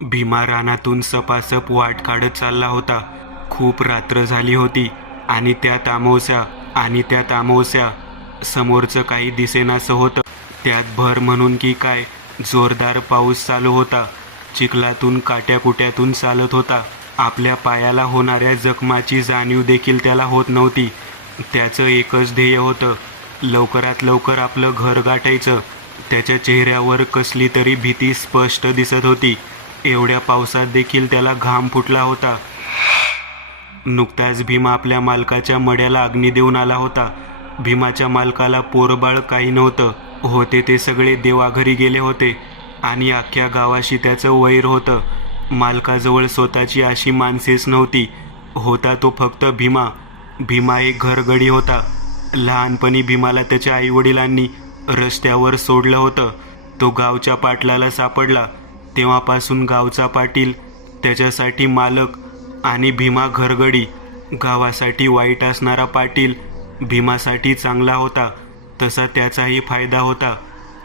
भीमा रानातून सपासप वाट काढत चालला होता. खूप रात्र झाली होती आणि त्यात अमावस्या समोरचं काही दिसेनासं होतं. त्यात भर म्हणून की काय जोरदार पाऊस चालू होता. चिखलातून काट्याकुट्यातून चालत होता. आपल्या पायाला होणाऱ्या जखमाची जाणीव देखील त्याला होत नव्हती. त्याचं एकच ध्येय होतं, लवकरात लवकर आपलं घर गाठायचं. त्याच्या चेहऱ्यावर कसली तरी भीती स्पष्ट दिसत होती. एवढ्या पावसात देखील त्याला घाम फुटला होता. नुकताच भीमा आपल्या मालकाच्या मड्याला अग्नी देऊन आला होता. भीमाच्या मालकाला पोरबाळ काही नव्हतं. होते ते सगळे देवाघरी गेले होते आणि अख्ख्या गावाशी त्याचं वैर होतं. मालकाजवळ स्वतःची अशी माणसेच नव्हती. होता तो फक्त भीमा. भीमा एक घरगडी होता. लहानपणी भीमाला त्याच्या आईवडिलांनी रस्त्यावर सोडलं होतं. तो गावच्या पाटलाला सापडला. तेव्हापासून गावचा पाटील त्याच्यासाठी मालक आणि भीमा घरगडी. गावासाठी वाईट असणारा पाटील भीमासाठी चांगला होता. तसा त्याचाही फायदा होता.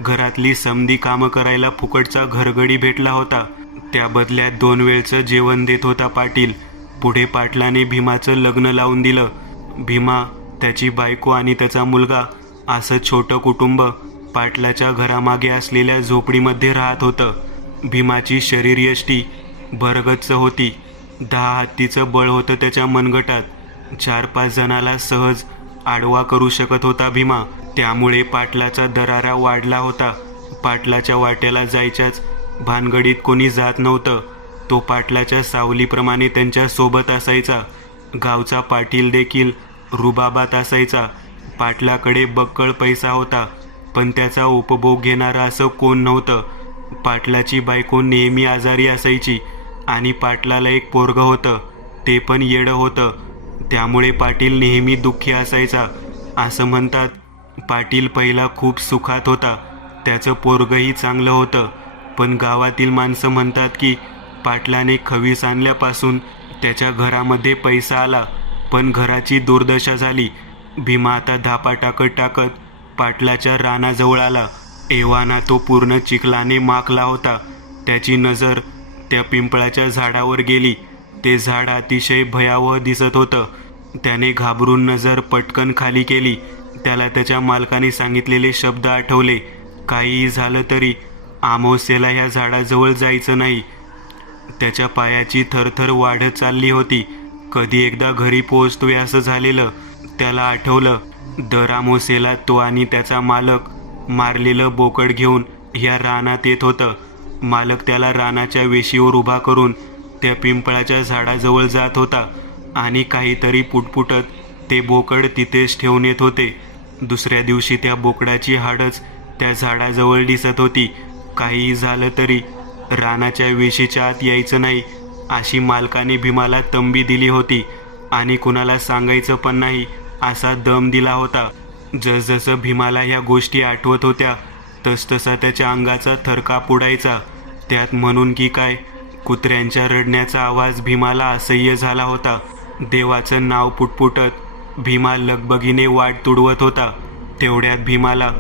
घरातली समधी कामं करायला फुकटचा घरगडी भेटला होता. त्या बदल्यात 2 वेळचं जेवण देत होता पाटील. पुढे पाटलाने भीमाचं लग्न लावून दिलं. भीमा, त्याची बायको आणि त्याचा मुलगा असं छोटं कुटुंब पाटलाच्या घरामागे असलेल्या झोपडीमध्ये राहत होतं. भीमाची शरीरयष्टी भरगच्च होती. 10 हत्तीचं बळ होतं त्याच्या मनगटात. 4-5 जणाला सहज आडवा करू शकत होता भीमा. त्यामुळे पाटलाचा दरारा वाढला होता. पाटलाच्या वाट्याला जायच्याच भानगडीत कोणी जात नव्हतं. तो पाटलाच्या सावलीप्रमाणे त्यांच्या सोबत असायचा. गावचा पाटील देखील रुबाबात असायचा. पाटलाकडे बक्कळ पैसा होता, पण त्याचा उपभोग घेणारा असं कोण नव्हतं. पाटलाची बायको नेहमी आजारी असायची आणि पाटलाला एक पोरगं होतं, ते पण येडं होतं. त्यामुळे पाटील नेहमी दुःखी असायचा. असं म्हणतात, पाटील पहिला खूप सुखात होता. त्याचं पोरगंही चांगलं होतं. पण गावातील माणसं म्हणतात की पाटलाने खवीस आणल्यापासून त्याच्या घरामध्ये पैसा आला, पण घराची दुर्दशा झाली. भीमा आता धापा टाकत पाटलाच्या रानाजवळ आला. एव्हाना तो पूर्ण चिखलाने माखला होता. त्याची नजर त्या पिंपळाच्या झाडावर गेली. ते झाड अतिशय भयावह दिसत होतं. त्याने घाबरून नजर पटकन खाली केली. त्याला त्याच्या मालकाने सांगितलेले शब्द आठवले, काहीही झालं तरी अमावस्येला ह्या झाडाजवळ जायचं नाही. त्याच्या पायाची थरथर वाढत चालली होती. कधी एकदा घरी पोहोचतोय असं झालेलं. त्याला आठवलं, दर अमावस्येला तो आणि त्याचा मालक मारलेलं बोकड घेऊन ह्या रानात येत होतं. मालक त्याला रानाच्या वेशीवर उभा करून त्या पिंपळाच्या झाडाजवळ जात होता आणि काहीतरी पुटपुटत ते बोकड तिथेच ठेवून येत होते. दुसऱ्या दिवशी त्या बोकडाची हाडच त्या झाडाजवळ दिसत होती. काहीही झालं तरी रानाच्या वेशीच्या आत यायचं नाही, अशी मालकाने भीमाला तंबी दिली होती आणि कुणाला सांगायचं पण नाही असा दम दिला होता. जसजसं भीमाला ह्या गोष्टी आठवत होत्या तसतसा त्याच्या अंगाचा थरकाप उडायचा. त्यात म्हणून की काय कुत्र्यांच्या रडण्याचा आवाज भीमाला असह्य झाला होता. देवाचं नाव पुटपुटत भीमा लगबगीने वाट तुडवत होता. तेवढ्यात भीमाला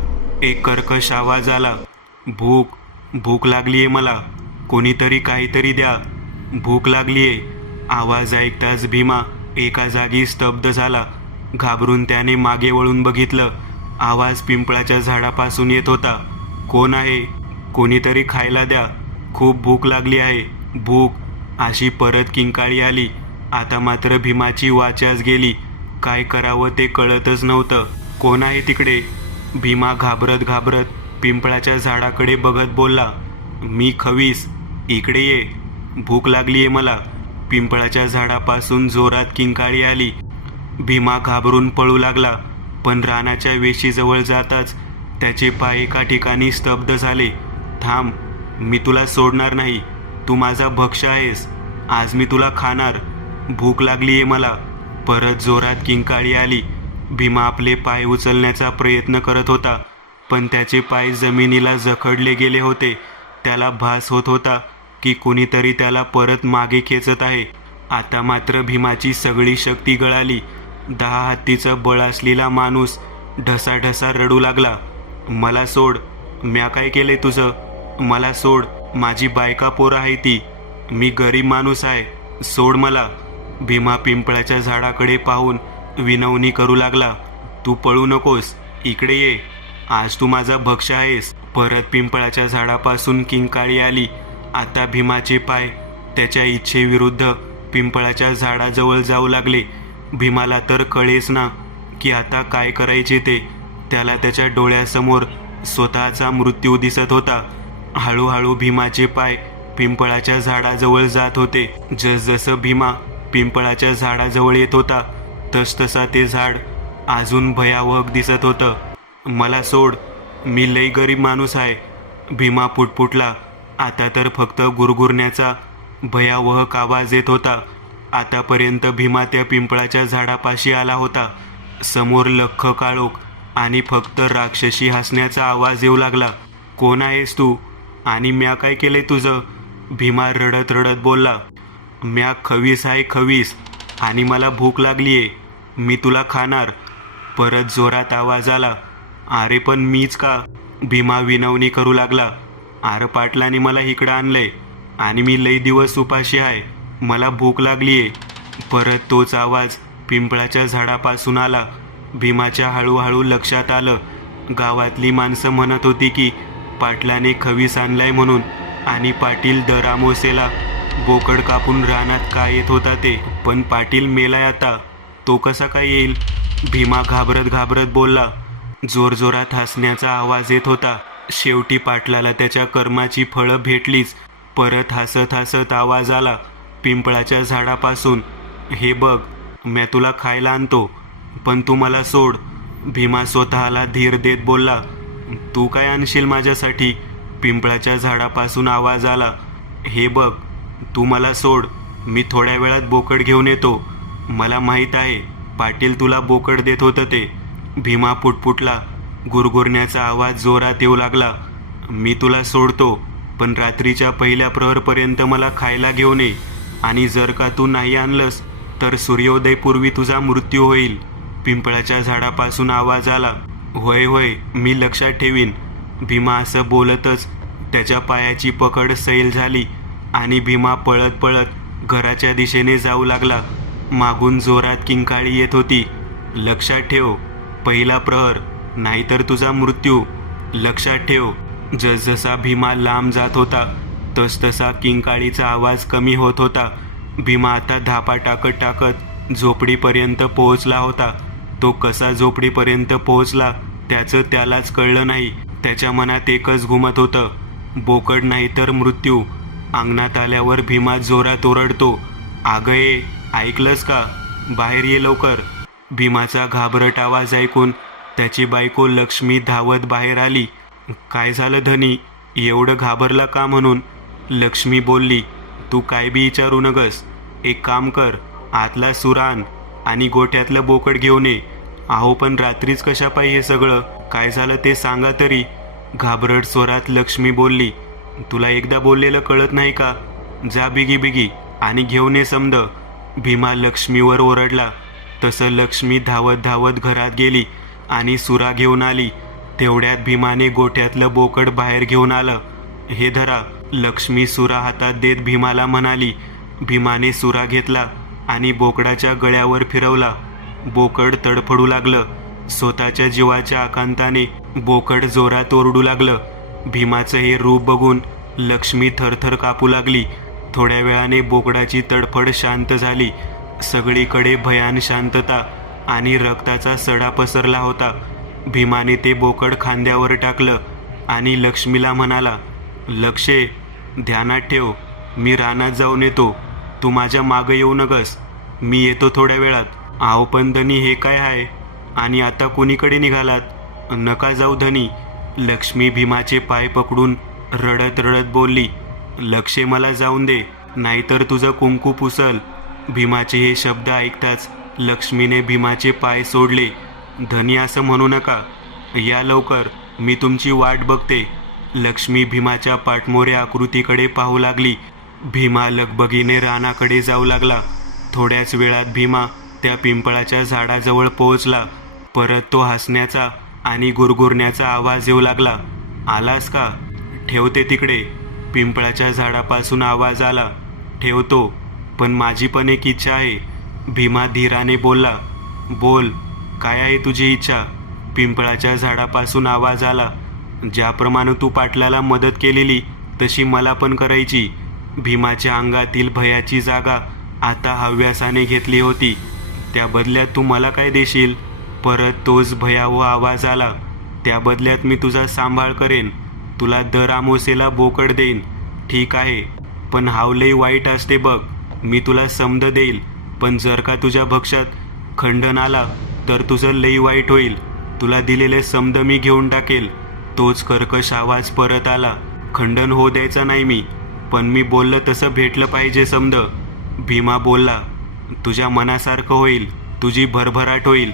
एक कर्कश आवाज आला, भूक लागलीये मला, कोणीतरी काहीतरी द्या, भूक लागलीये. आवाज ऐकताच भीमा एका जागी स्तब्ध झाला. घाबरून त्याने मागे वळून बघितलं. आवाज पिंपळाच्या झाडापासून येत होता. कोण आहे? कोणीतरी खायला द्या, खूप भूक लागली आहे, भूक, अशी परत किंकाळी आली. आता मात्र भीमाची वाचाच गेली. काय करावं ते कळतच नव्हतं. कोण आहे तिकडे? भीमा घाबरत पिंपळाच्या झाडाकडे बघत बोलला, मी खवीस, इकडे ये, भूक लागलीये मला. पिंपळाच्या झाडापासून जोरात किंकाळी आली. भीमा घाबरून पळू लागला, पण रानाच्या वेशीजवळ जाताच त्याचे पाय एका ठिकाणी स्तब्ध झाले. थांब, मी तुला सोडणार नाही, तू माझा भक्ष आहेस, आज मी तुला खाणार, भूक लागलीये मला. परत जोरात किंकाळी आली. भीमा आपले पाय उचलण्याचा प्रयत्न करत होता, पण त्याचे पाय जमिनीला जखडले गेले होते. त्याला भास होत होता की कोणीतरी त्याला परत मागे खेचत आहे. आता मात्र भीमाची सगळी शक्ती गळाली. 10 हत्तीचं बळ असलेला माणूस ढसाढसा रडू लागला, मला सोड, म्या काय केले तुझं, मला सोड, माझी बायका पोरं आहे ती, मी गरीब माणूस आहे, सोड मला. भीमा पिंपळाच्या झाडाकडे पाहून विनवणी करू लागला. तू पळू नकोस, इकडे ये, आज तू माझा भक्ष आहेस. परत पिंपळाच्या झाडापासून किंकाळी आली. आता भीमाचे पाय त्याच्या इच्छेविरुद्ध पिंपळाच्या झाडाजवळ जाऊ लागले. भीमाला तर कळेच ना की आता काय करायचे ते. त्याला त्याच्या डोळ्यासमोर स्वतःचा मृत्यू दिसत होता. हळूहळू भीमाचे पाय पिंपळाच्या झाडाजवळ जात होते. जसजसं भीमा पिंपळाच्या झाडाजवळ येत होता तसतसा ते झाड अजून भयावह दिसत होतं. मला सोड, मी लई गरीब माणूस आहे. भीमा पुटपुटला. आता तर फक्त गुरगुरण्याचा भयावह आवाज येत होता. आतापर्यंत भीमा त्या पिंपळाच्या झाडापाशी आला होता. समोर लख्ख काळोख आणि फक्त राक्षसी हसण्याचा आवाज येऊ लागला. कोण आहेस तू आणि म्या काय केलंय तुझं? भीमा रडत रडत बोलला. म्या खवीस आहे, खवीस, आणि मला भूक लागलीये, मी तुला खाणार. परत जोरात आवाज आला. अरे पण मीच का? भीमा विनवणी करू लागला. अरे पाटलाने मला इकडं आणलंय आणि मी लई दिवस उपाशी आहे, मला भूक लागलीये. परत तोच आवाज पिंपळाच्या झाडापासून आला. भीमाच्या हळूहळू लक्षात आलं. गावातली माणसं म्हणत होती की पाटलाने खवीस आणलाय म्हणून, आणि पाटील दर अमावस्येला बोकड कापून रानात काय येत होता ते. पण पाटील मेलाय आता, तो कसा काय येईल? भीमा घाबरत घाबरत बोलला. जोरजोरात हसण्याचा आवाज येत होता. शेवटी पाटलाला त्याच्या कर्माची फळं भेटलीच. परत हसत हसत आवाज आला पिंपळाच्या झाडापासून. हे बघ, मी तुला खायला आणतो, पण तू मला सोड. भीमा स्वतःला धीर देत बोलला. तू काय आणशील माझ्यासाठी? पिंपळाच्या झाडापासून आवाज आला. हे बघ, तू मला सोड, मी थोड्या वेळात बोकड घेऊन येतो. मला माहीत आहे पाटील तुला बोकड देत होतं ते. भीमा पुटपुटला. गुरगुरण्याचा आवाज जोरात येऊ लागला. मी तुला सोडतो, पण रात्रीच्या पहिल्या प्रहरपर्यंत मला खायला घेऊन ये, आणि जर का तू नाही आणलंस तर सूर्योदयपूर्वी तुझा मृत्यू होईल. पिंपळाच्या झाडापासून आवाज आला. होय होय, मी लक्षात ठेवीन. भीमा असं बोलतच त्याच्या पायाची पकड सैल झाली आणि भीमा पळत पळत घराच्या दिशेने जाऊ लागला. मागून जोरात किंकाळी येत होती. लक्षात ठेव, पहिला प्रहर नाहीतर तुझा मृत्यू, लक्षात ठेव. जसजसा भीमा लांब जात होता तसतसा किंकाळीचा आवाज कमी होत होता. भीमा आता धापा टाकत टाकत झोपडीपर्यंत पोहोचला होता. तो कसा झोपडीपर्यंत पोहोचला त्याचं त्यालाच कळलं नाही. त्याच्या मनात एकच घुमत होतं, बोकड नाही तर मृत्यू. अंगणात आल्यावर भीमा जोरात ओरडतो. अगं ये, ऐकलंस का? बाहेर ये लवकर. भीमाचा घाबरट आवाज ऐकून त्याची बायको लक्ष्मी धावत बाहेर आली. काय झालं धनी, एवढं घाबरला का म्हणून? लक्ष्मी बोलली. तू काय बी विचारू नगस. एक काम कर, आतला सुरान आणि गोठ्यातलं बोकड घेऊन ये. अहो पण रात्रीच कशा पाहिजे सगळं? काय झालं ते सांगा तरी. घाबरट स्वरात लक्ष्मी बोलली. तुला एकदा बोललेलं कळत नाही का? जा बिगी बिगी आणि घेऊन ये समद. भीमा लक्ष्मीवर ओरडला. तसं लक्ष्मी धावत धावत घरात गेली आणि सुरा घेऊन आली. तेवढ्यात भीमाने गोठ्यातलं बोकड बाहेर घेऊन आलं. हे धरा. लक्ष्मी सुरा हातात देत भीमाला म्हणाली. भीमाने सुरा घेतला आणि बोकडाच्या गळ्यावर फिरवला. बोकड तडफडू लागलं. स्वतःच्या जीवाच्या आकांताने बोकड जोरात ओरडू लागलं. भीमाचं हे रूप बघून लक्ष्मी थरथर कापू लागली. थोड्या वेळाने बोकडाची तडफड शांत झाली. सगळीकडे भयान शांतता आणि रक्ताचा सडा पसरला होता. भीमाने ते बोकड खांद्यावर टाकलं आणि लक्ष्मीला म्हणाला. लक्षे, ध्यानात ठेव, मी रानात जाऊन येतो, तू माझ्या मागं येऊ नगस. मी येतो थोड्या वेळात. आहो पण धनी, हे काय आहे? आणि आता कुणीकडे निघालात? नका जाऊ धनी. लक्ष्मी भीमाचे पाय पकडून रडत रडत बोलली. लक्षे, मला जाऊन दे, नाहीतर तुझं कुंकू पुसल. भीमाचे हे शब्द ऐकताच लक्ष्मीने भीमाचे पाय सोडले. धनी, असं म्हणू नका, या लवकर, मी तुमची वाट बघते. लक्ष्मी भीमाच्या पाठमोऱ्या आकृतीकडे पाहू लागली. भीमा लगबगीने रानाकडे जाऊ लागला. थोड्याच वेळात भीमा त्या पिंपळाच्या झाडाजवळ पोहोचला. परत तो हसण्याचा आणि गुरगुरण्याचा आवाज येऊ लागला. आलास का? ठेवते तिकडे. पिंपळाच्या झाडापासून आवाज आला. ठेवतो, पण माझी पण एक इच्छा आहे. भीमा धीराने बोलला. बोल, काय आहे तुझी इच्छा? पिंपळाच्या झाडापासून आवाज आला. ज्याप्रमाणे तू पाटलाला मदत केलेली तशी मला पण करायची. भीमाच्या अंगातील भयाची जागा आता हव्यासाने घेतली होती. त्या बदल्यात तू मला काय देशील? परत तोच भयावह आवाज आला. त्या बदल्यात मी तुझा सांभाळ करेन. तुला दर अमावस्येला बोकड देईन. ठीक आहे, पण हाव लई वाईट असते बघ. मी तुला समद देईल, पण जर का तुझ्या भक्ष्यात खंडन आला तर तुझं लई वाईट होईल. तुला दिलेले समद मी घेऊन टाकेल. तोच कर्कश आवाज परत आला. खंडन होऊ द्यायचा नाही मी, पण मी बोललं तसं भेटलं पाहिजे समद. भीमा बोलला. तुझ्या मनासारखं होईल, तुझी भरभराट होईल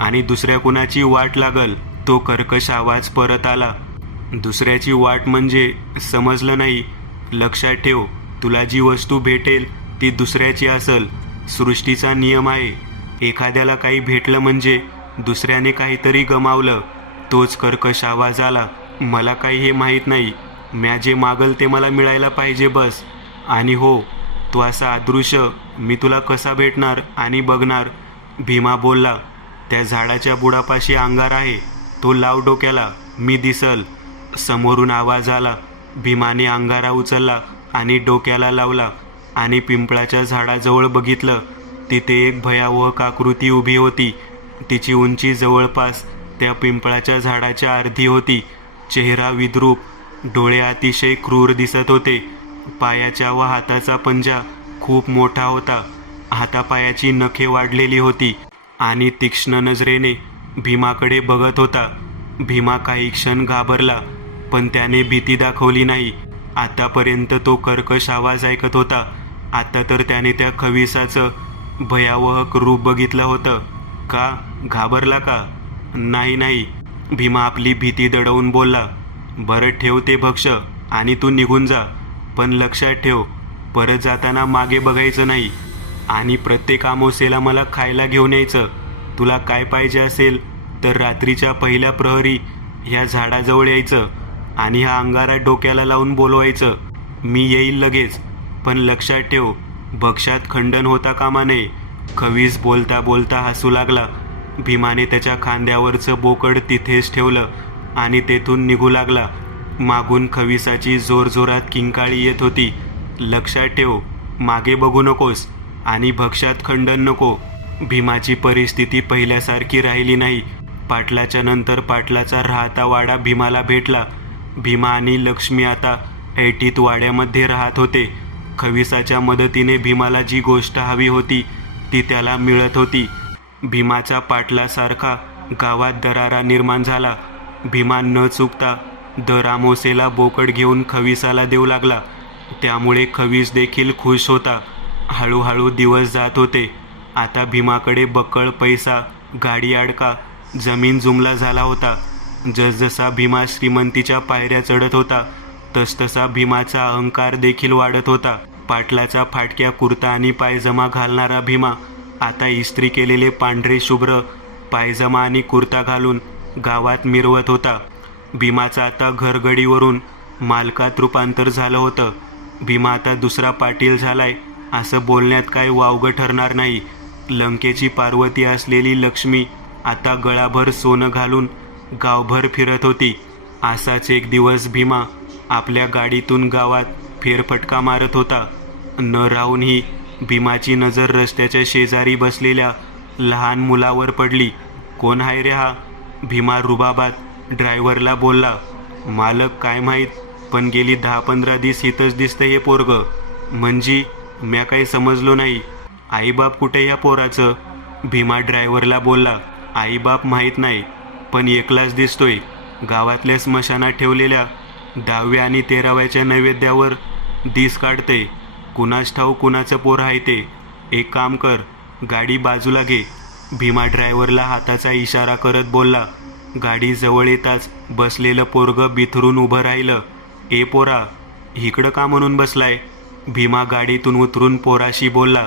आणि दुसऱ्या कुणाची वाट लागल. तो कर्कश आवाज परत आला. दुसऱ्याची वाट म्हणजे समजलं नाही. लक्षात ठेव, तुला जी वस्तू भेटेल ती दुसऱ्याची असल. सृष्टीचा नियम आहे. एखाद्याला काही भेटलं म्हणजे दुसऱ्याने काहीतरी गमावलं. तोच कर्कश आवाज आला. मला काही हे माहीत नाही. म्या जे मागल ते मला मिळायला पाहिजे बस. आणि हो, तू असा अदृश्य मी तुला कसा भेटणार आणि बघणार? भीमा बोलला. त्या झाडाच्या बुडापाशी अंगार आहे, तो लाव डोक्याला, मी दिसल. समोरून आवाज आला. भीमाने अंगारा उचलला आणि डोक्याला लावला आणि पिंपळाच्या झाडाजवळ बघितलं. तिथे एक भयावह आकृती उभी होती. तिची उंची जवळपास त्या पिंपळाच्या झाडाच्या अर्धी होती. चेहरा विद्रूप, डोळे अतिशय क्रूर दिसत होते. पायाच्या व हाताचा पंजा खूप मोठा होता. हातापायाची नखे वाढलेली होती आणि तीक्ष्ण नजरेने भीमाकडे बघत होता. भीमा काही क्षण घाबरला, पण त्याने भीती दाखवली नाही. आतापर्यंत तो कर्कश आवाज ऐकत होता, आता तर त्याने त्या खविसाचं भयावह रूप बघितलं होतं. का घाबरला का? नाही नाही, भीमा आपली भीती दडवून बोलला. बरं ठेव ते भक्ष आणि तू निघून जा, पण लक्षात ठेव, परत जाताना मागे बघायचं नाही. आणि प्रत्येक अमावस्येला मला खायला घेऊन यायचं. तुला काय पाहिजे असेल तर रात्रीच्या पहिल्या प्रहरी ह्या झाडाजवळ यायचं आणि हा अंगारा डोक्याला लावून बोलवायचं. मी येईल लगेच, पण लक्षात ठेव, भक्ष्यात खंडन होता कामा नये. खवीस बोलता बोलता हसू लागला. भीमाने त्याच्या खांद्यावरचं बोकड तिथेच ठेवलं आणि तेथून निघू लागला. मागून खविसाची जोरजोरात किंकाळी येत होती. लक्षात ठेव, मागे बघू नकोस आणि भक्ष्यात खंडन नको. भीमाची परिस्थिती पहिल्यासारखी राहिली नाही. पाटलाच्या नंतर पाटलाचा राहता वाडा भीमाला भेटला. भीमा आणि लक्ष्मी आता ऐटीत वाड्यामध्ये राहत होते. खविसाच्या मदतीने भीमाला जी गोष्ट हवी होती ती त्याला मिळत होती. भीमाचा पाटलासारखा गावात दरारा निर्माण झाला. भीमा न चुकता दर अमावस्येला बोकड घेऊन खविसाला देऊ लागला. त्यामुळे खवीस देखील खुश होता. हळूहळू दिवस जात होते. आता भीमाकडे बक्कळ पैसा, गाडी अडका, जमीन जुमला झाला होता. जसजसा भीमा श्रीमंतीच्या पायऱ्या चढत होता तसतसा भीमाचा अहंकार देखील वाढत होता. पाटलाचा फाटक्या कुर्ता आणि पायजमा घालणारा भीमा आता इस्त्री केलेले पांढरे शुभ्र पायजमा आणि कुर्ता घालून गावात मिरवत होता. भीमाचा आता घरगडीवरून मालकात रूपांतर झालं होतं. भीमा आता दुसरा पाटील झालाय असं बोलण्यात काय वावगं ठरणार नाही. लंकेची पार्वती असलेली लक्ष्मी आता गळाभर सोनं घालून गावभर फिरत होती. असाच एक दिवस भीमा आपल्या गाडीतून गावात फेरफटका मारत होता. न राहूनही भीमाची नजर रस्त्याच्या शेजारी बसलेल्या लहान मुलावर पडली. कोण आहे रे हा? भीमा रुबाबात ड्रायव्हरला बोलला. मालक काय माहीत, पण गेली 10-15 दिवस इथंच दिसतं हे पोरगं. म्हणजे म्या काही समजलो नाही. आईबाप कुठे ह्या पोराचं? भीमा ड्रायव्हरला बोलला. आईबाप माहीत नाही, पण एकलाच दिसतोय. गावातल्या स्मशानात ठेवलेल्या 10व्या आणि 13व्याच्या नैवेद्यावर दिस काढते. कुणाच ठाऊ कुणाचं पोर आहे ते. एक काम कर, गाडी बाजूला घे. भीमा ड्रायव्हरला हाताचा इशारा करत बोलला. गाडी जवळ येताच बसलेलं पोरगं बिथरून उभं राहिलं. ए पोरा, इकडं का म्हणून बसलाय? भीमा गाडीतून उतरून पोराशी बोलला.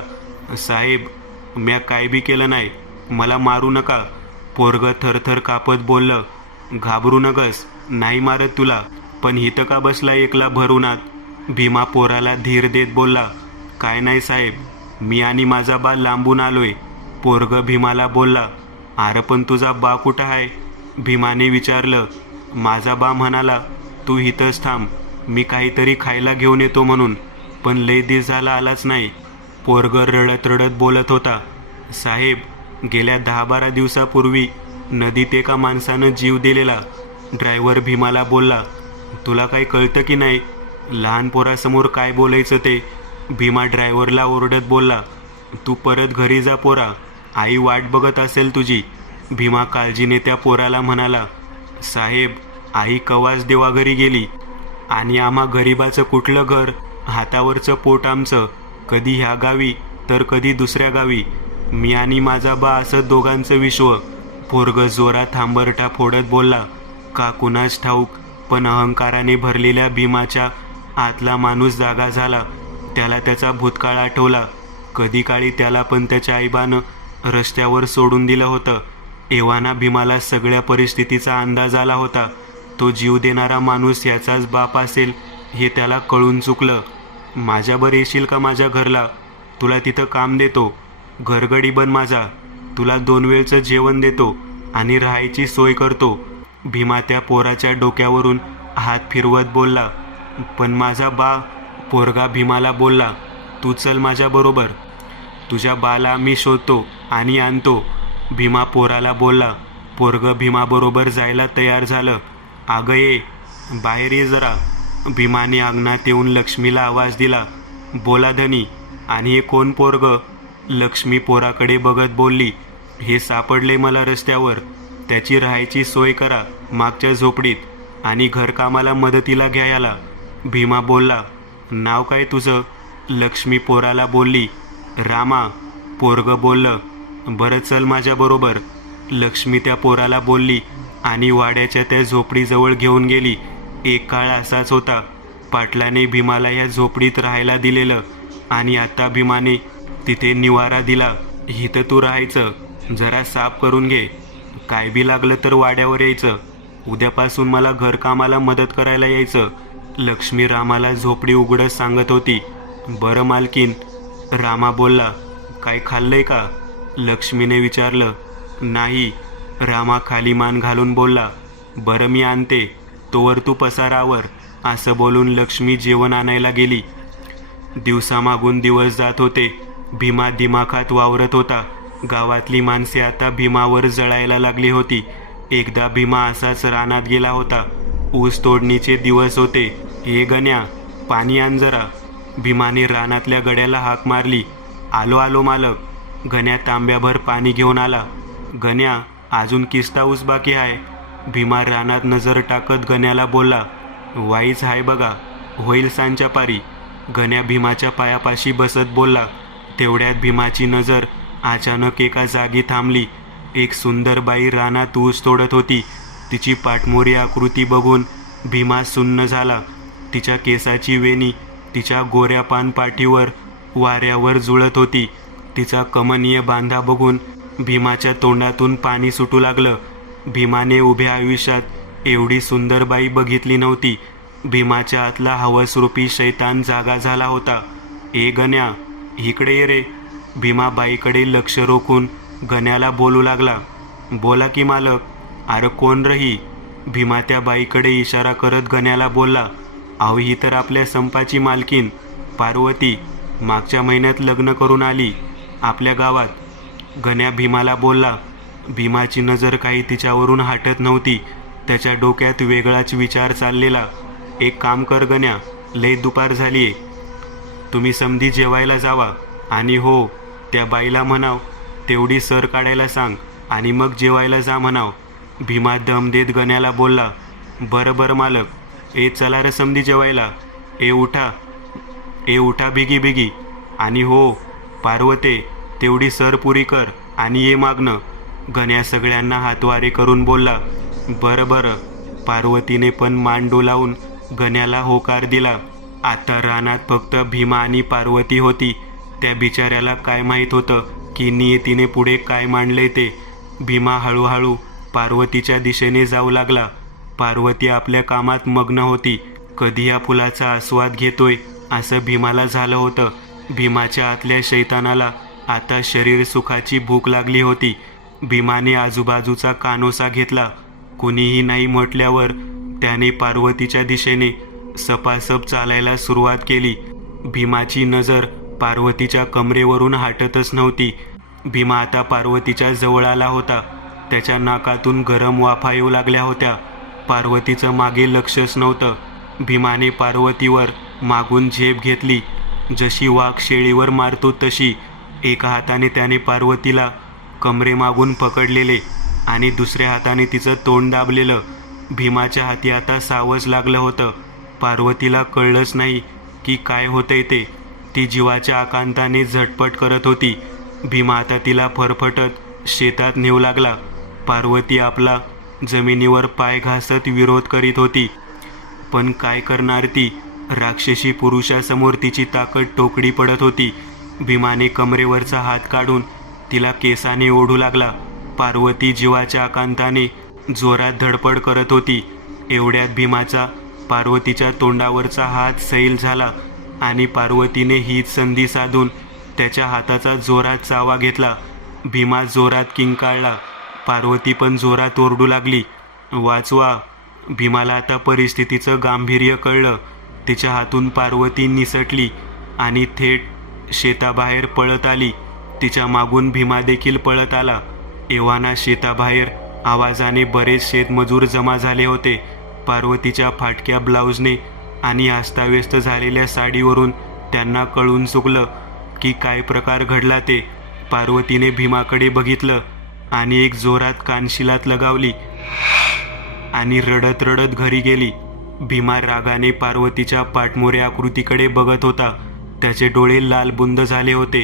साहेब, म्या काय बी केलं नाही, मला मारू नका. पोरगं थरथर कापत बोललं. घाबरू नगस, नाही मारत तुला, पण इथं का बसला एकला भर उन्हात? भीमा पोराला धीर देत बोलला. काय नाही साहेब, मी आणि माझा बा लांबून आलोय. पोरग भीमाला बोलला. अरे पण तुझा बा कुठं आहे? भीमाने विचारलं. माझा बा म्हणाला, तू इथंच थांब, मी काहीतरी खायला घेऊन येतो म्हणून, पण लय दिवस झाला आलाच नाही. पोरग रडत रडत बोलत होता. साहेब, गेल्या 10-12 दिवसापूर्वी नदीत एका माणसानं जीव दिलेला. ड्रायव्हर भीमाला बोलला. तुला काही कळतं की नाही? लहान पोरासमोर काय बोलायचं ते? भीमा ड्रायव्हरला ओरडत बोलला. तू परत घरी जा पोरा, आई वाट बघत असेल तुझी. भीमा काळजीने त्या पोराला म्हणाला. साहेब, आई कवाच देवाघरी गेली आणि आम्हा गरिबाचं कुठलं घर, हातावरचं पोट आमचं, कधी ह्या गावी तर कधी दुसऱ्या गावी. मी आणि माझा बा असं दोघांचं विश्व. पोरग जोरात थांबरटा फोडत बोलला. का कुणास ठाऊक, पण अहंकाराने भरलेल्या भीमाच्या आतला माणूस जागा झाला. त्याला त्याचा भूतकाळ आठवला. कधी काळी त्याला पण त्याच्या आईबानं रस्त्यावर सोडून दिलं होतं. एव्हाना भीमाला सगळ्या परिस्थितीचा अंदाज आला होता. तो जीव देणारा माणूस याचाच बाप असेल हे त्याला कळून चुकलं. माझ्यावर येशील का माझ्या घरला? तुला तिथं काम देतो. घरगडी बन माझा, तुला 2 वेळचं जेवण देतो आणि राहायची सोय करतो. भीमा त्या पोराच्या डोक्यावरून हात फिरवत बोलला. पण माझा बा, पोरगा भीमाला बोलला. तू चल माझ्याबरोबर, तुझ्या बाला मी शोधतो आणि आणतो. भीमा पोराला बोलला. पोरग भीमाबरोबर जायला तयार झालं. अगं ये, बाहेर ये जरा. भीमाने अंगणात येऊन लक्ष्मीला आवाज दिला. बोला धनी. आणि हे कोण पोरग? लक्ष्मी पोराकडे बघत बोलली. हे सापडले मला रस्त्यावर. त्याची राहायची सोय करा मागच्या झोपडीत आणि घरकामाला मदतीला घ्या याला. भीमा बोलला. नाव काय तुझं? लक्ष्मी पोराला बोलली. रामा. पोरग बोललं. बरं चल माझ्याबरोबर. लक्ष्मी त्या पोराला बोलली आणि वाड्याच्या त्या झोपडीजवळ घेऊन गेली. एक काळ असाच होता. पाटलाने भीमाला या झोपडीत राहायला दिलेलं आणि आता भीमाने तिथे निवारा दिला. इथं तू राहायचं, जरा साफ करून घे, काय बी लागलं तर वाड्यावर यायचं. उद्यापासून मला घरकामाला मदत करायला यायचं. लक्ष्मी रामाला झोपडी उघडत सांगत होती. बरं मालकीन. रामा बोलला. काय खाल्लंय का? लक्ष्मीने विचारलं. नाही. रामा खाली मान घालून बोलला. बरं मी आणते, तोवर तू पसारावर. असं बोलून लक्ष्मी जेवण आणायला गेली. दिवसामागून दिवस जात होते. भीमा दिमाखात वावरत होता. गावातली माणसे आता भीमावर जळायला लागली होती. एकदा भीमा असाच रानात गेला होता. ऊस तोडणीचे दिवस होते. हे गण्या, पाणी आण जरा. भीमाने रानातल्या गड्याला हाक मारली. आलो आलो मालक. गण्या तांब्याभर पाणी घेऊन आला. गण्या, अजून किस्ता ऊस बाकी आहे. भीमा रानात नजर टाकत गण्याला बोलला. वाईच आहे बघा, होईल सांच्या पारी. गण्या भीमाच्या पायापाशी बसत बोलला. तेवढ्यात भीमाची नजर अचानक एका जागी थांबली. एक सुंदर बाई रानात ऊस तोडत होती. तिची पाठमोरी आकृती बघून भीमा सुन्न झाला. तिच्या केसाची वेणी तिच्या गोऱ्या पानपाठीवर वाऱ्यावर जुळत होती. तिचा कमनीय बांधा बघून भीमाच्या तोंडातून पाणी सुटू लागलं. भीमाने उभ्या आयुष्यात एवढी सुंदर बाई बघितली नव्हती. भीमाच्या आतला हवसरूपी शैतान जागा झाला होता. ए गण्या, इकडे ये रे. भीमा बाईकडे लक्ष रोखून गण्याला बोलू लागला. बोला की मालक. अरे कोण रही? भीमा त्या बाईकडे इशारा करत गण्याला बोलला. अहो, ही तर आपल्या संपाची मालकीन पार्वती, मागच्या महिन्यात लग्न करून आली आपल्या गावात. गण्या भीमाला बोलला. भीमाची नजर काही तिच्यावरून हटत नव्हती. त्याच्या डोक्यात वेगळाच विचार चाललेला. एक काम कर गण्या, लय दुपार झालीये, तुम्ही समधी जेवायला जावा. आणि हो, त्या बाईला म्हणाव तेवढी सर काढायला सांग आणि मग जेवायला जा म्हणाव. भीमा दम देत गण्याला बोलला. बरं बरं मालक. ए चला रे समधी जेवायला. ए उठा बिगी बिगी. आणि हो पार्वते, तेवढी सर पुरी कर आणि ये मागणं. गण्या सगळ्यांना हातवारे करून बोलला. बरं बरं. पार्वतीने पण मान डोलावून गण्याला होकार दिला. आता रानात फक्त भीमा आणि पार्वती होती. त्या बिचाऱ्याला काय माहीत होतं की नियतीने पुढे काय मांडले ते. भीमा हळूहळू पार्वतीच्या दिशेने जाऊ लागला. पार्वती आपल्या कामात मग्न होती. कधी या फुलाचा आस्वाद घेतोय असं भीमाला झालं होतं. भीमाच्या आतल्या शैतानाला आता शरीर सुखाची भूक लागली होती. भीमाने आजूबाजूचा कानोसा घेतला. कोणीही नाही म्हटल्यावर त्याने पार्वतीच्या दिशेने सपासप चालायला सुरुवात केली. भीमाची नजर पार्वतीच्या कमरेवरून हटतच नव्हती. भीमा आता पार्वतीच्या जवळ आला होता. त्याच्या नाकातून गरम वाफा येऊ लागल्या होत्या. पार्वतीचं मागे लक्षच नव्हतं. भीमाने पार्वतीवर मागून झेप घेतली. जशी वाघ शेळीवर मारतो तशी. एका हाताने त्याने पार्वतीला कमरेमागून पकडलेले आणि दुसऱ्या हाताने तिचं तोंड दाबलेलं. भीमाच्या हाती आता सावज लागलं होतं. पार्वतीला कळलंच नाही की काय होतंय ते. ती जीवाच्या आकांताने झटपट करत होती. भीमा आता तिला फरफटत शेतात नेऊ लागला. पार्वती आपला जमिनीवर पाय घासत विरोध करीत होती. पण काय करणार ती? राक्षसी पुरुषासमोर तिची ताकद टोकडी पडत होती. भीमाने कमरेवरचा हात काढून तिला केसाने ओढू लागला. पार्वती जीवाच्या आकांताने जोरात धडपड करत होती. एवढ्यात भीमाचा पार्वतीच्या तोंडावरचा हात सैल झाला आणि पार्वतीने हीच संधी साधून त्याच्या हाताचा जोरात चावा घेतला. भीमा जोरात किंकाळला. पार्वती पण जोरात ओरडू लागली, वाचवा. भीमाला आता परिस्थितीचं गांभीर्य कळलं. तिच्या हातून पार्वती निसटली आणि थेट शेताबाहेर पळत आली. तिच्या मागून भीमा देखील पळत आला. एव्हाना शेताबाहेर आवाजाने बरेच शेतमजूर जमा झाले होते. पार्वतीच्या फाटक्या ब्लाऊजने आणि अस्ताव्यस्त झालेल्या साडीवरून त्यांना कळून चुकलं की काय प्रकार घडला ते. पार्वतीने भीमाकडे बघितलं आणि एक जोरात कानशिलात लगावली आणि रडत रडत घरी गेली. भीमा रागाने पार्वतीच्या पाठमोऱ्या आकृतीकडे बघत होता. त्याचे डोळे लालबुंद झाले होते.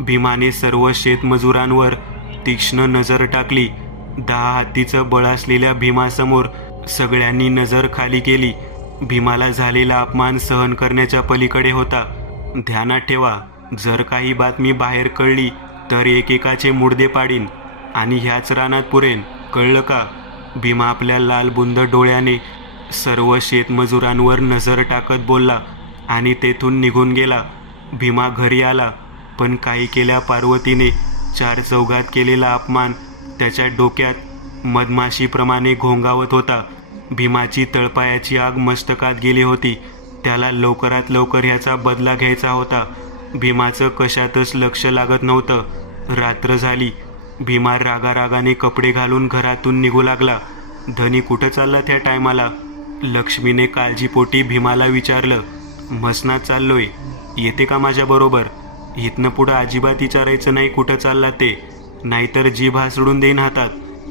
भीमाने सर्व शेतमजुरांवर तीक्ष्ण नजर टाकली. 10 हत्तीचं बळ असलेल्या भीमासमोर सगळ्यांनी नजर खाली केली. भीमाला झालेला अपमान सहन करण्याच्या पलीकडे होता. ध्यानात ठेवा, जर काही बातमी बाहेर कळली तर एकेकाचे मुडदे पाडीन आणि ह्याच रानात पुरेन, कळलं का? भीमा आपल्या लालबुंद डोळ्याने सर्व शेतमजुरांवर नजर टाकत बोलला आणि तेथून निघून गेला. भीमा घरी आला, पण काही केल्या पार्वतीने 4 चौघात केलेला अपमान त्याच्या डोक्यात मधमाशीप्रमाणे घोंगावत होता. भीमाची तळपायाची आग मस्तकात गेली होती. त्याला लवकरात लवकर ह्याचा बदला घ्यायचा होता. भीमाचं कशातच लक्ष लागत नव्हतं. रात्र झाली. भीमा रागारागाने कपडे घालून घरातून निघू लागला. धनी कुठं चालला त्या टायमाला? लक्ष्मीने काळजीपोटी भीमाला विचारलं. मसनात चाललोय, येते का माझ्याबरोबर? इथनं पुढं अजिबात विचारायचं नाही कुठं चालला ते, नाहीतर जीभ हासडून देईन हातात.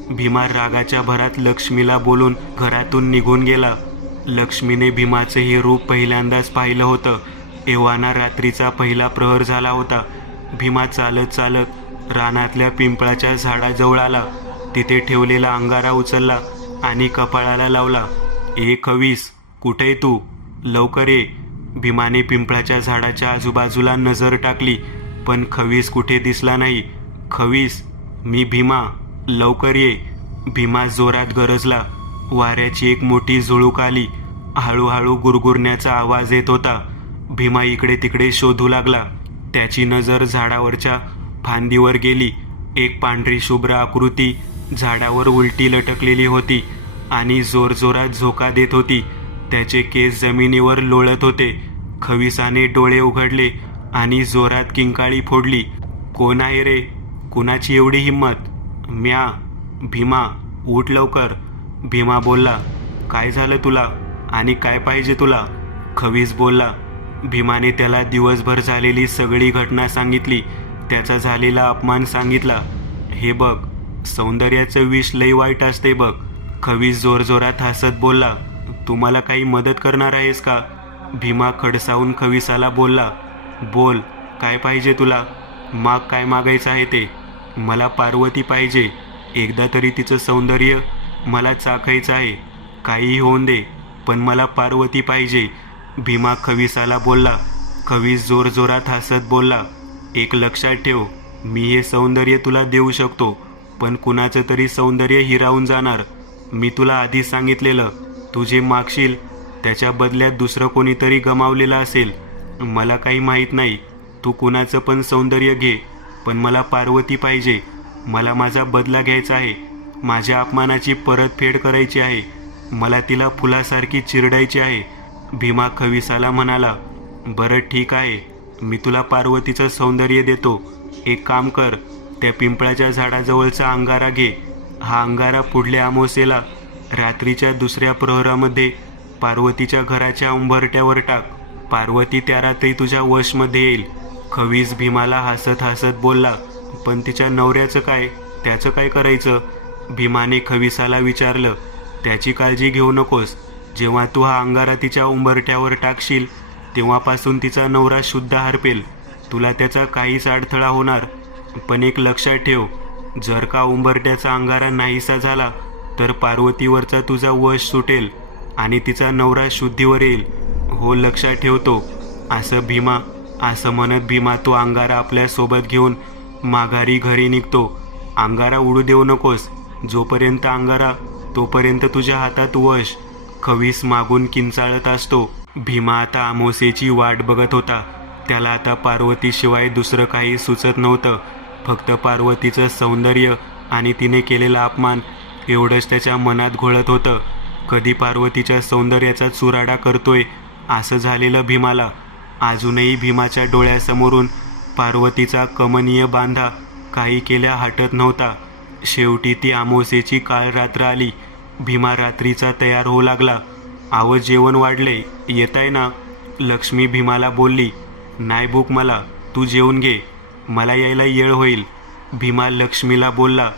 भीमा रागाच्या भरात लक्ष्मीला बोलून घरातून निघून गेला. लक्ष्मीने भीमाचं हे रूप पहिल्यांदाच पाहिलं होतं. एव्हाना रात्रीचा पहिला प्रहर झाला होता. भीमा चालत चालत रानातल्या पिंपळाच्या झाडाजवळ आला. तिथे ठेवलेला अंगारा उचलला आणि कपाळाला लावला. खवीस, कुठे तू? लवकर ये. भीमाने पिंपळाच्या झाडाच्या आजूबाजूला नजर टाकली, पण खवीस कुठे दिसला नाही. खवीस, मी भीमा, लवकर ये. भीमा जोरात गरजला. वाऱ्याची एक मोठी झुळूक आली. हळूहळू गुरगुरण्याचा आवाज येत होता. भीमा इकडे तिकडे शोधू लागला. त्याची नजर झाडावरच्या फांदीवर गेली. एक पांढरी शुभ्र आकृती झाडावर उलटी लटकलेली होती आणि जोरजोरात झोका देत होती. त्याचे केस जमिनीवर लोळत होते. खविसाने डोळे उघडले आणि जोरात किंकाळी फोडली. कोण आहे रे? कुणाची एवढी हिंमत? म्या. भीमा, उठ लवकर. भीमा बोलला. काय झालं तुला आणि काय पाहिजे तुला? खवीस बोलला. भीमाने त्याला दिवसभर झालेली सगळी घटना सांगितली. त्याचा झालेला अपमान सांगितला. हे बघ, सौंदर्याचं विष लई वाईट असते बघ. खवीस जोरजोरात हसत बोलला. तू मला काही मदत करणार आहेस का? भीमा खडसावून खविसाला बोलला. बोल, काय पाहिजे तुला? माग, काय मागायचं आहे ते? मला पार्वती पाहिजे. एकदा तरी तिचं सौंदर्य मला चाखायचं आहे. काहीही होऊन दे, पण मला पार्वती पाहिजे. भीमा खविसाला बोलला. खवीस जोरजोरात हसत बोलला. एक लक्षात ठेव, मी हे सौंदर्य तुला देऊ शकतो, पण कुणाचं तरी सौंदर्य हिरावून जाणार. मी तुला आधी सांगितलेलं, तू जे मागशील त्याच्या बदल्यात दुसरं कोणीतरी गमावलेलं असेल. मला काही माहीत नाही, तू कुणाचं पण सौंदर्य घे, पण मला पार्वती पाहिजे. मला माझा बदला घ्यायचा आहे. माझ्या अपमानाची परतफेड करायची आहे. मला तिला फुलासारखी चिरडायची आहे. भीमा खविसाला म्हणाला, बरं ठीक आहे, मी तुला पार्वतीचं सौंदर्य देतो. एक काम कर, त्या पिंपळाच्या झाडाजवळचा अंगारा घे. हा अंगारा पुढल्या अमावस्येला रात्रीच्या दुसऱ्या प्रहरामध्ये पार्वतीच्या घराच्या उंबरट्यावर टाक. पार्वती त्या रात्री तुझ्या वशमध्ये येईल. खवीस भीमाला हसत हसत बोलला, पण तिच्या नवऱ्याचं काय, त्याचं काय करायचं? भीमाने खविसाला विचारलं. त्याची काळजी घेऊ नकोस. जेव्हा तू हा अंगारा तिच्या उंबरठ्यावर टाकशील तेव्हापासून तिचा नवरा शुद्ध हरपेल. तुला त्याचा काहीच अडथळा होणार. पण एक लक्षात ठेव, जर का उंबरठ्याचा अंगारा नाहीसा झाला तर पार्वतीवरचा तुझा वश सुटेल आणि तिचा नवरा शुद्धीवर येईल. हो, लक्षात ठेवतो. असं म्हणत भीमा तो अंगारा आपल्या सोबत घेऊन माघारी घरी निघतो. अंगारा उडू देऊ नकोस. जोपर्यंत अंगारा तोपर्यंत तुझ्या हातात वश. खवीस मागून किंचाळत असतो. भीमा आता अमावस्येची वाट बघत होता. त्याला आता पार्वतीशिवाय दुसरं काही सुचत नव्हतं. फक्त पार्वतीचं सौंदर्य आणि तिने केलेला अपमान एवढंच त्याच्या मनात घोळत होतं. कधी पार्वतीच्या सौंदर्याचा चुराडा करतोय असं झालेलं भीमाला. अजूनही भीमाच्या डोळ्यासमोरून पार्वतीचा कमनीय बांधा काही केल्या हटत नव्हता. शेवटी ती अमावस्येची काळ रात्र आली. भीमा रात्रीचा तयार होऊ लागला. आव, जेवण वाढले, येताय ना? लक्ष्मी भीमाला बोलली. नाही भूक मला, तू जेवून घे, मला यायला येळ होईल. भीमा लक्ष्मीला बोलला.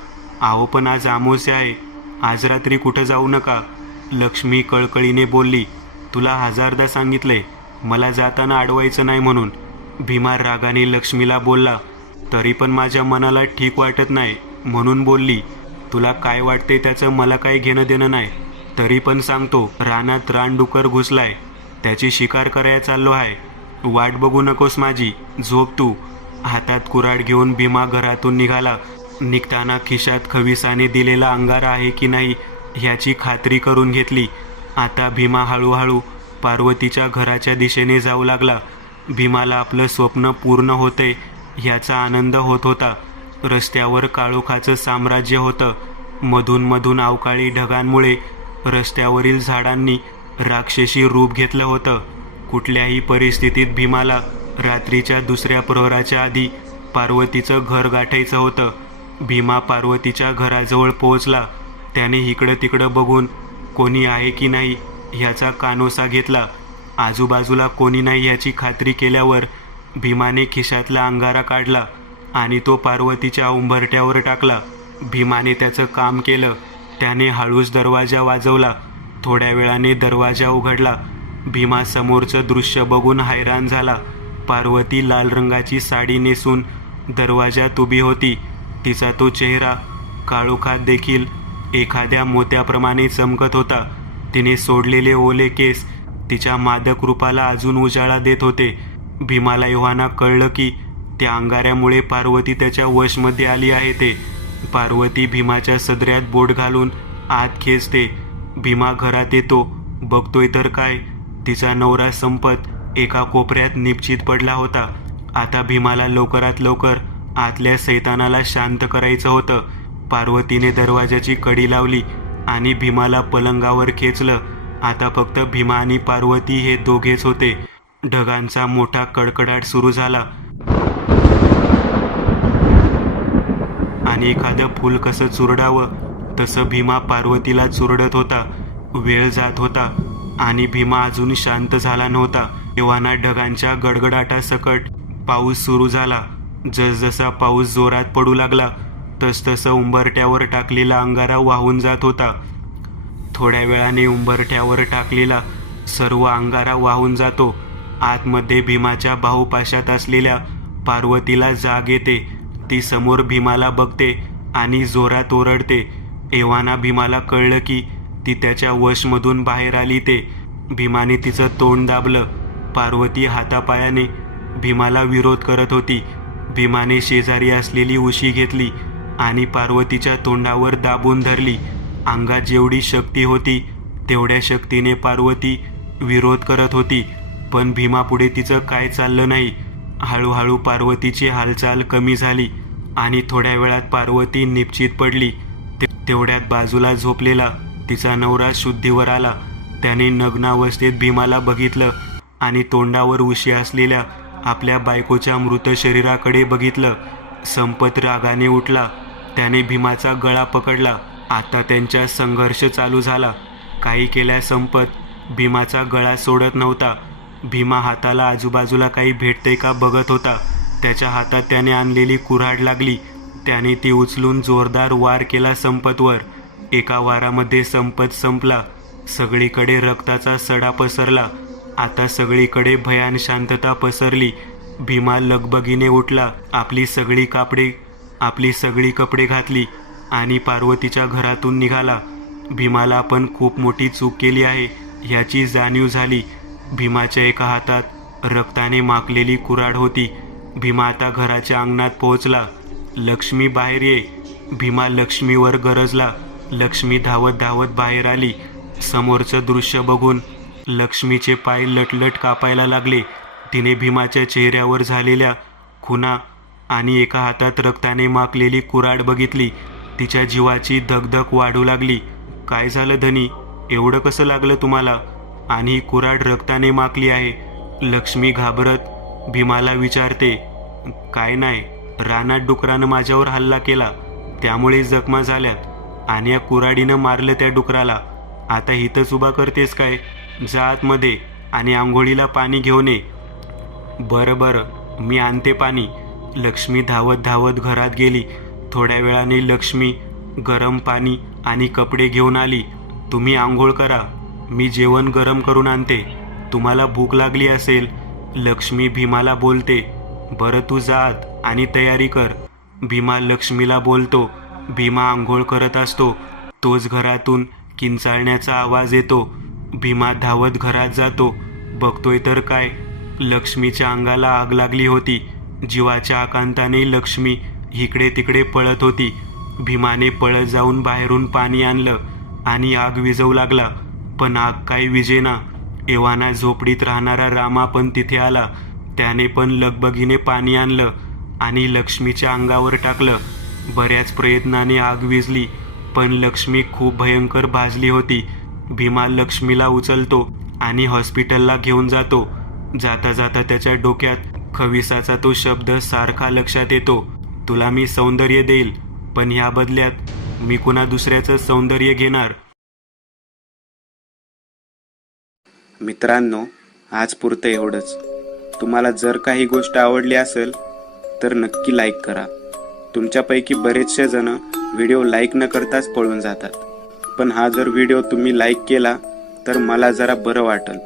आहो, पण आज अमावस्या आहे, आज रात्री कुठं जाऊ नका. लक्ष्मी कळकळीने बोलली. तुला हजारदा सांगितले मला जाताना अडवायचं नाही म्हणून. भीमा रागाने लक्ष्मीला बोलला. तरी पण माझ्या मनाला ठीक वाटत नाही म्हणून बोलली. तुला काय वाटते त्याचं मला काही घेणं देणं नाही. तरी पण सांगतो, रानात रानडुकर घुसलाय, त्याची शिकार करायला चाललो आहे. वाट बघू नकोस माझी, झोप तू. हातात कुऱ्हाड घेऊन भीमा घरातून निघाला. निघताना खिशात खविसाने दिलेला अंगारा आहे की नाही ह्याची खात्री करून घेतली. आता भीमा हळूहळू पार्वतीच्या घराच्या दिशेने जाऊ लागला. भीमाला आपलं स्वप्न पूर्ण होते ह्याचा आनंद होत होता. रस्त्यावर काळोखाचं साम्राज्य होतं. मधून मधून अवकाळी ढगांमुळे रस्त्यावरील झाडांनी राक्षसी रूप घेतलं होतं. कुठल्याही परिस्थितीत भीमाला रात्रीच्या दुसऱ्या प्रहराच्या आधी पार्वतीचं घर गाठायचं होतं. भीमा पार्वतीच्या घराजवळ पोहोचला. त्याने इकडं तिकडं बघून कोणी आहे की नाही ह्याचा कानोसा घेतला. आजूबाजूला कोणी नाही याची खात्री केल्यावर भीमाने खिशातला अंगारा काढला आणि तो पार्वतीच्या उंबरठ्यावर टाकला. भीमाने त्याचं काम केलं. त्याने हळूच दरवाजा वाजवला. थोड्या वेळाने दरवाजा उघडला. भीमा समोरचं दृश्य बघून हैराण झाला. पार्वती लाल रंगाची साडी नेसून दरवाजात उभी होती. तिचा तो चेहरा काळोखात देखील एखाद्या मोत्याप्रमाणे चमकत होता. तिने सोडलेले ओले केस तिच्या मादक रूपाला अजून उजाळा देत होते. भीमाला एव्हाना कळलं की त्या अंगाऱ्यामुळे पार्वती त्याच्या वशमध्ये आली आहे ते. पार्वती भीमाच्या सदऱ्यात बोट घालून आत खेचते. भीमा घरात येतो. बघतोय तर काय, तिचा नवरा संपत एका कोपऱ्यात निपचित पडला होता. आता भीमाला लवकरात लवकर आतल्या सैतानाला शांत करायचं होतं. पार्वतीने दरवाजाची कडी लावली आणि भीमाला पलंगावर खेचलं. आता फक्त भीमा आणि पार्वती हे दोघेच होते. ढगांचा मोठा कडकडाट सुरू झाला आणि एखादं फूल कसं चुरडावं तसं भीमा पार्वतीला चुरडत होता. वेळ जात होता आणि भीमा अजून शांत झाला नव्हता. एव्हाना ढगांच्या गडगडाटासकट पाऊस सुरू झाला. जसजसा पाऊस जोरात पडू लागला तसतसं उंबरठ्यावर टाकलेला अंगारा वाहून जात होता. थोड्या वेळाने उंबरठ्यावर टाकलेला सर्व अंगारा वाहून जातो. आतमध्ये भीमाच्या बाहुपाशात असलेल्या पार्वतीला जाग येते. ती समोर भीमाला बघते आणि जोरात ओरडते. एव्हाना भीमाला कळलं की ती त्याच्या वशमधून बाहेर आली ते. भीमाने तिचं तोंड दाबलं. पार्वती हातापायाने भीमाला विरोध करत होती. भीमाने शेजारी असलेली उशी घेतली आणि पार्वतीच्या तोंडावर दाबून धरली. अंगात जेवढी शक्ती होती तेवढ्या शक्तीने पार्वती विरोध करत होती. पण भीमापुढे तिचं काय चाललं नाही. हळूहळू पार्वतीची हालचाल कमी झाली आणि थोड्या वेळात पार्वती निपचित पडली. तेवढ्यात बाजूला झोपलेला तिचा नवरा शुद्धीवर आला. त्याने नग्नावस्थेत भीमाला बघितलं आणि तोंडावर उशी असलेल्या आपल्या बायकोच्या मृत शरीराकडे बघितलं. संपत रागाने उठला. त्याने भीमाचा गळा पकडला. आता त्यांचा संघर्ष चालू झाला. काही केल्या संपत भीमाचा गळा सोडत नव्हता. भीमा हाताला आजूबाजूला काही भेटते का बघत होता. त्याच्या हातात त्याने आणलेली कुऱ्हाड लागली. त्याने ती उचलून जोरदार वार केला संपतवर. एका वारामध्ये संपत संपला. सगळीकडे रक्ताचा सडा पसरला. आता सगळीकडे भयान शांतता पसरली. भीमा लगबगीने उठला. आपली सगळी कपडे घातली आणि पार्वतीच्या घरातून निघाला. भीमाला आपण खूप मोठी चूक केली आहे ह्याची जाणीव झाली. भीमाच्या एका हातात रक्ताने माखलेली कुऱ्हाड होती. भीमा आता घराच्या अंगणात पोहोचला. लक्ष्मी बाहेर ये. भीमा लक्ष्मीवर गरजला. लक्ष्मी धावत धावत बाहेर आली. समोरचं दृश्य बघून लक्ष्मीचे पाय लटलट कापायला लागले. तिने भीमाच्या चेहऱ्यावर झालेल्या खुणा आणि एका हातात रक्ताने माखलेली कुऱ्हाड बघितली. तिच्या जीवाची धगधग वाढू लागली. काय झालं धनी? एवढं कसं लागलं तुम्हाला? आणि कुऱ्हाड रक्ताने माखली आहे. लक्ष्मी घाबरत भीमाला विचारते. काय नाही, रानात डुकरानं माझ्यावर हल्ला केला त्यामुळे जखमा झाल्यात आणि या कुऱ्हाडीनं मारलं त्या डुकराला. आता इथंच उभा करतेस काय? जा आतमध्ये आणि आंघोळीला पाणी घेऊन ये. बरं, मी आणते पाणी. लक्ष्मी धावत धावत घरात गेली. थोड्या वेळाने लक्ष्मी गरम पाणी आणि कपडे घेऊन आली. तुम्ही आंघोळ करा, मी जेवण गरम करून आणते. तुम्हाला भूक लागली असेल. लक्ष्मी भीमाला बोलते. बरं, तू जा आत आणि तयारी कर. भीमा लक्ष्मीला बोलतो. भीमा आंघोळ करत असतो. तोच घरातून किंचाळण्याचा आवाज येतो. भीमा धावत घरात जातो. बघतोय तर काय, लक्ष्मीच्या अंगाला आग लागली होती. जीवाच्या आकांताने लक्ष्मी इकडे तिकडे पळत होती. भीमाने पळत जाऊन बाहेरून पाणी आणलं आणि आग विझवू लागला. पण आग काही विझेना. एव्हाना झोपडीत राहणारा रामा पण तिथे आला. त्याने पण लगबगीने पाणी आणलं आणि लक्ष्मीच्या अंगावर टाकलं. बऱ्याच प्रयत्नाने आग विझली, पण लक्ष्मी खूप भयंकर भाजली होती. भीमा लक्ष्मीला उचलतो आणि हॉस्पिटलला घेऊन जातो. जाता जाता त्याच्या डोक्यात खविसाचा तो शब्द सारखा लक्षात येतो. तुला मी सौंदर्य देईल, पण ह्या बदल्यात मी कुणा दुसऱ्याचं सौंदर्य घेणार. मित्रांनो, आज पुरतं एवढंच. तुम्हाला जर काही गोष्ट आवडली असेल तर नक्की लाईक करा. तुमच्यापैकी बरेचसे जण व्हिडिओ लाईक न करताच पळून जातात. पण हा जर व्हिडिओ तुम्ही लाईक केला तर मला जरा बरं वाटेल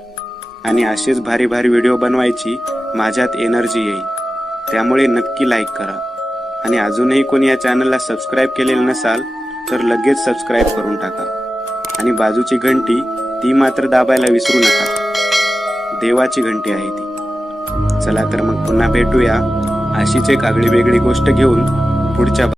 आणि असेच भारी भारी व्हिडिओ बनवायची माझ्यात एनर्जी येईल. त्यामुळे नक्की लाईक करा. आणि अजूनही कोणी या चॅनलला सबस्क्राईब केलेलं नसाल तर लगेच सबस्क्राईब करून टाका. आणि बाजूची घंटी ती मात्र दाबायला विसरू नका. देवाची घंटी आहे ती. चला तर मग पुन्हा भेटूया अशीच एक आगळी वेगळी गोष्ट घेऊन पुढच्या